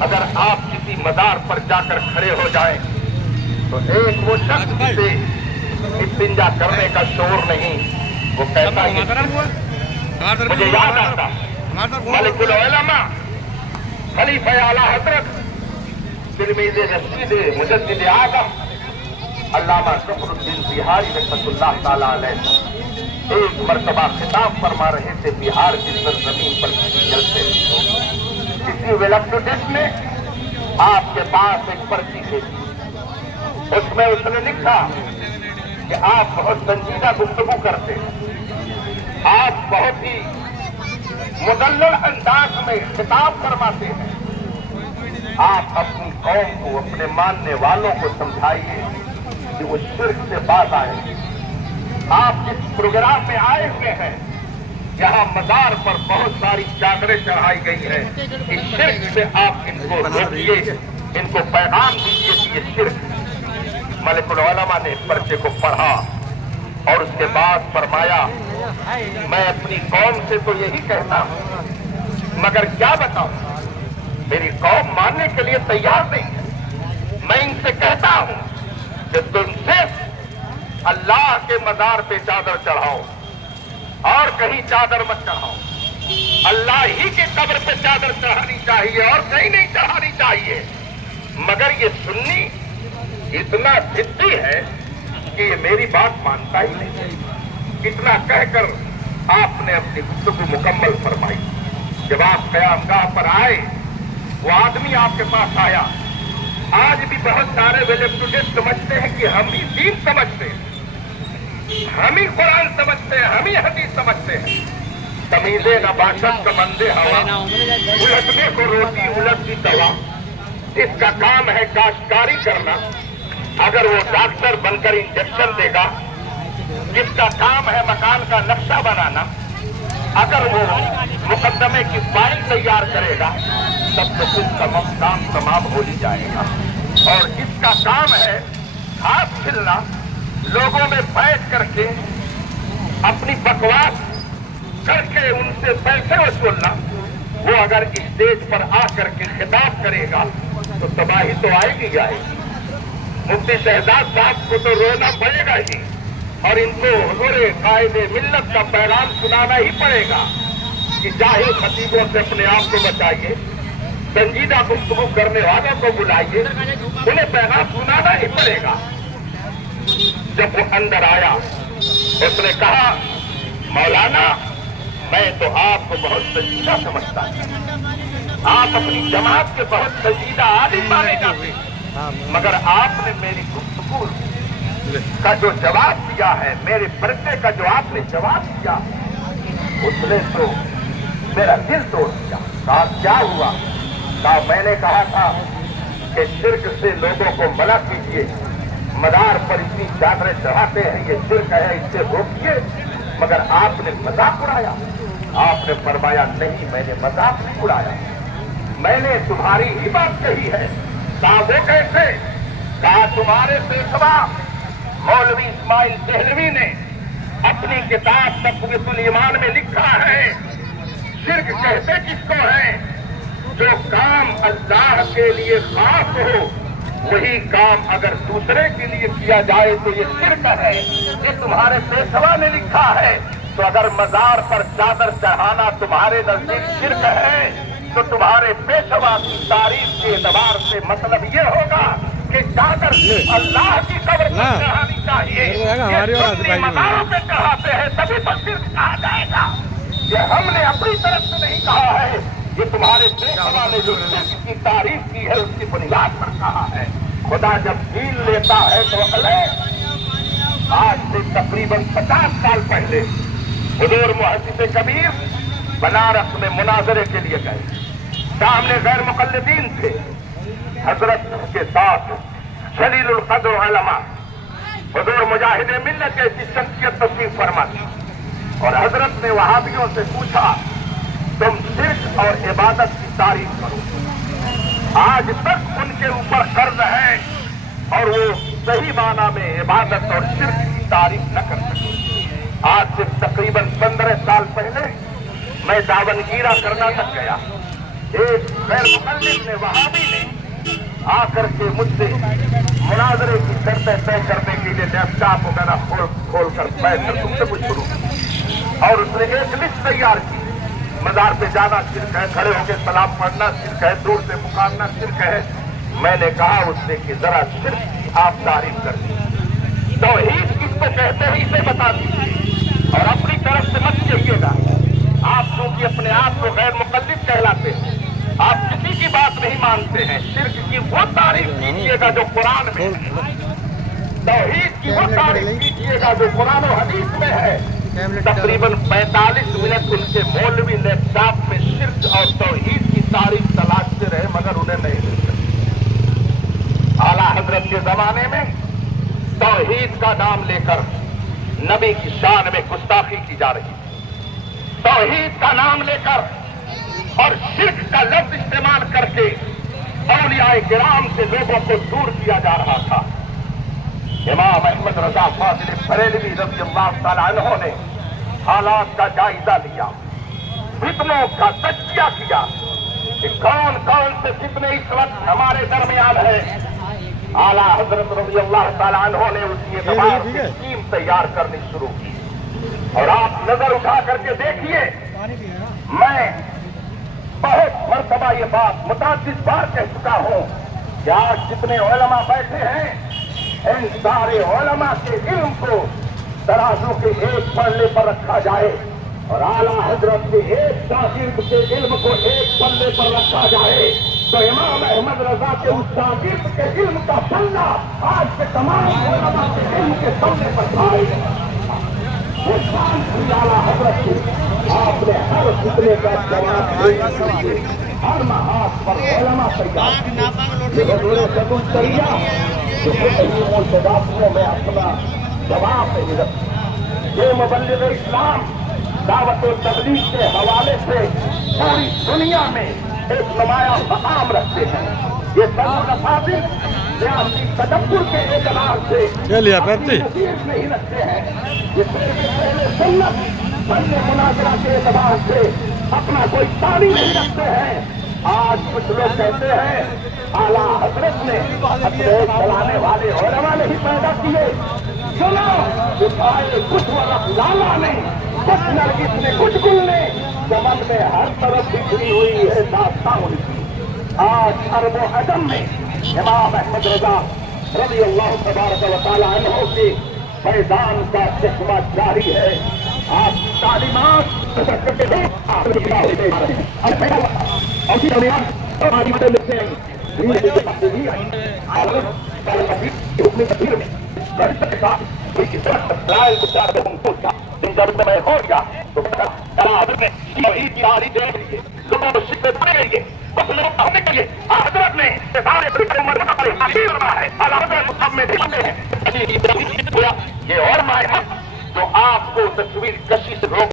اگر آپ کسی مزار پر جا کر کھڑے ہو جائیں تو ایک وہ شخص سے استنجا کرنے کا شعور نہیں، وہ کہتا ہے مجھے یاد آتا ملک العلماء خلیفہ اعلی حضرت تلمیذ رشید مجدد اعظم علامہ ظفر الدین بہاری رحمۃ اللہ تعالی علیہ ایک مرتبہ خطاب فرما رہے تھے بہار کی سرزمین پر کسی جلسے کسی ویلکٹوڈس نے آپ کے پاس ایک پرچی بھیجی، اس میں اس نے لکھا کہ آپ بہت سنجیدہ گفتگو کرتے ہیں، آپ بہت ہی مدلل انداز میں خطاب فرماتے ہیں، آپ اپنی قوم کو اپنے ماننے والوں کو سمجھائیے کہ وہ شرک سے باز آئیں۔ آپ جس پروگرام میں آئے ہوئے ہیں یہاں مزار پر بہت ساری چادریں چڑھائی گئی ہیں، اس شرک سے آپ ان کو روکیے، ان کو پیغام دیجیے کہ یہ شرک۔ ملک العلماء نے اس پرچے کو پڑھا اور اس کے بعد فرمایا میں اپنی قوم سے تو یہی کہتا ہوں مگر کیا بتاؤں، میری قوم ماننے کے لیے تیار نہیں ہے۔ میں ان سے کہتا ہوں کہ تم صرف اللہ کے مزار پہ چادر چڑھاؤ اور کہیں چادر مت چڑھاؤ، اللہ ہی کی قبر پہ چادر چڑھانی چاہیے اور کہیں نہیں چڑھانی چاہیے۔ مگر یہ سنی اتنا ضدی ہے کہ یہ میری بات مانتا ہی نہیں۔ اتنا کہہ کر آپ نے اپنی گفتگو مکمل فرمائی۔ جب آپ قیام گاہ پر آئے وہ آدمی آپ کے پاس آیا۔ آج بھی بہت سارے ویلکٹوڈسٹ سمجھتے ہیں کہ ہم ہی دین سمجھتے ہیں، ہم ہی قرآن سمجھتے ہیں، ہم ہی حدیث سمجھتے ہیں۔ تمیزے نباشت کا بندے ہوا، الٹنے کو روٹی الٹ کی دوا، جس کا کام ہے کاشتکاری کرنا اگر وہ ڈاکٹر بن کر انجیکشن دے گا، جس کا کام ہے مکان کا نقشہ بنانا اگر وہ مقدمے کی فائل تیار کرے گا تب تو پھر کام تمام ہو ہی جائے گا۔ اور جس کا کام ہے ہاتھ کھلنا، لوگوں میں بیٹھ کر کے اپنی بکواس کر کے ان سے پیسے وصولنا، وہ اگر اسٹیج پر آ کر کے خطاب کرے گا تو تباہی تو آئے گی جائے گی۔ مفتی شہزاد صاحب کو تو رونا پڑے گا ہی اور ان کو حضور قائد ملت کا پیغام سنانا ہی پڑے گا کہ جاہل خطیبوں سے اپنے آپ کو بچائیے، سنجیدہ گفتگو کرنے والوں کو بلائیے، انہیں پیغام سنانا ہی پڑے گا۔ جب وہ اندر آیا اس نے کہا مولانا میں تو آپ کو بہت سنجیدہ سمجھتا ہوں، آپ اپنی جماعت کے بہت سنجیدہ عالم مانے جاتے ہیں، مگر آپ نے میری گفتگو کا جو جواب دیا ہے، میرے پرچے کا جو آپ نے جواب دیا اس نے تو میرا دل توڑ دیا۔ کہا کیا ہوا؟ کہا میں نے کہا تھا کہ شرک سے لوگوں کو منع کیجیے، مزار پر اتنی چادریں چڑھاتے ہیں یہ شرک ہے، اس سے روکیے، مگر آپ نے مذاق اڑایا۔ آپ نے فرمایا نہیں میں نے مذاق نہیں اڑایا، میں نے تمہاری ہی بات کہی ہے۔ کہا وہ کیسے؟ کہا تمہارے پیشوا مولوی اسماعیل دہلوی نے اپنی کتاب تقویۃ الایمان میں لکھا ہے شرک کہتے کس کو ہے؟ جو کام اللہ کے لیے خاص ہو وہی کام اگر دوسرے کے لیے کیا جائے تو یہ شرک ہے۔ یہ تمہارے پیشوا نے لکھا ہے، تو اگر مزار پر چادر چڑھانا تمہارے نزدیک شرک ہے تو تمہارے پیشوا کی تاریخ کے اعتبار سے مطلب یہ ہوگا کہ چادر اللہ کی قبر پر چڑھانی چاہیے، یہ مزاروں پہ چڑھاتے ہیں تبھی تو شرک کہا جائے گا۔ یہ ہم نے اپنی طرف سے نہیں کہا ہے، یہ تمہارے پیشوا نے جو شرک کی تعریف کی ہے اس کی بنیاد پر کہا ہے۔ خدا جب دین لیتا ہے تو آج سے تقریباً 50 سال پہلے حضور محدث کبیر بنارس میں مناظرے کے لیے گئے، سامنے غیر مقلدین تھے، حضرت کے ساتھ جلیل القدر علماء حضور مجاہد ملت جیسی شخصیت تشریف فرما تھی، اور حضرت نے وہابیوں سے پوچھا تم شرک اور عبادت کی تعریف کرو۔ آج تک ان کے اوپر قرض ہے اور وہ صحیح معنی میں عبادت اور شرک کی تعریف نہ کر سکے۔ آج سے تقریباً 15 سال پہلے میں داونگیرہ کرناٹک گیا، ایک غیر مقلد نے وہابی نے آ کر کے مجھ سے مناظرے کی شرطیں طے کرنے کے لیے لیپ ٹاپ وغیرہ کھول کر بیٹھ کر تم سے کچھ شروع اور اس نے ایک لسٹ تیار کی. مزار پہ جانا شرک ہے, کھڑے ہو کے سلام پڑھنا شرک ہے, دور سے پکارنا شرک ہے. میں نے کہا اس سے کہ ذرا شرک کی آپ تعریف کر دیجیے, توحید کس کو کہتے ہیں اسے بتا دیجیے اور اپنی طرف سے مت کہیے گا. آپ چونکہ اپنے آپ کو غیر مقلد کہلاتے ہیں, آپ کسی کی بات نہیں مانتے ہیں. شرک کی وہ تعریف کیجیے گا جو قرآن میں ہے, توحید کی وہ تعریف کیجیے گا جو قرآن و حدیث میں ہے. تقریباً 45 منٹ ان کے مولوی لیپ ٹاپ میں شرک اور توحید کی تعریف تلاشتے رہے مگر انہیں نہیں مل سکی. اعلیٰ حضرت کے زمانے میں توحید کا نام لے کر نبی کی شان میں گستاخی کی جا رہی تھی. توحید کا نام لے کر اور شرک کا لفظ استعمال کر کے اولیاء کرام سے لوگوں کو دور کیا جا رہا تھا. امام احمد رضا فاضل بریلوی رضی اللہ تعالیٰ عنہ نے حالات کا جائزہ لیا, فتنوں کا تجزیہ کیا کہ کون کون سے فتنے اس وقت ہمارے درمیان ہیں. اعلیٰ حضرت رضی اللہ تعالیٰ عنہ نے اس کی اعتبار سے ٹیم تیار کرنی شروع کی. اور آپ نظر اٹھا کر کے دیکھیے, میں بہت مرتبہ یہ بات متعدد بار کہہ چکا ہوں کہ آج جتنے علماء بیٹھے ہیں ان سارے علماء کے علم کو ترازو کے ایک پلے پر رکھا جائے اور اعلیٰ حضرت کے ایک شاگرد کے علم کو ایک پلے پر رکھا جائے تو امام احمد رضا کے اس شاگرد کے علم کا پلہ آج کے تمام علماء کے علم کے پلے پر آئے گا. وہ شان کی اعلیٰ حضرت کی آپ نے ہر فتنے کا جواب دیا, ہر محاذ پر علماء میں اپنا جواب نہیں رکھتا. یہ مبلغ اسلام دعوت و تبلیغ کے حوالے سے پوری دنیا میں ایک نمایاں مقام رکھتے ہیں. یہ سب افاضل سیاسی تدبر کے اعتبار سے نہیں رکھتے ہیں. یہ سنت بند مناظرہ کے اعتبار سے اپنا کوئی تعلیم نہیں رکھتے ہیں. آج کچھ لوگ کہتے ہیں اعلیٰ حضرت نے اپنے چلانے والے علماء نہیں پیدا کیے. چلو اٹھائے کچھ ورق لالا نے, کچھ نرگس نے, کچھ گل نے, چمن میں ہر طرف بکھری ہوئی ہے داستان ان کی. آج عرب و عجم میں امام احمد رضا رضی اللہ تبارک و تعالیٰ عنہ کے فیضان کا چشمہ جاری ہے. آپ کی تعلیمات یہ اور جو آپ کو تصویر کشی سے روک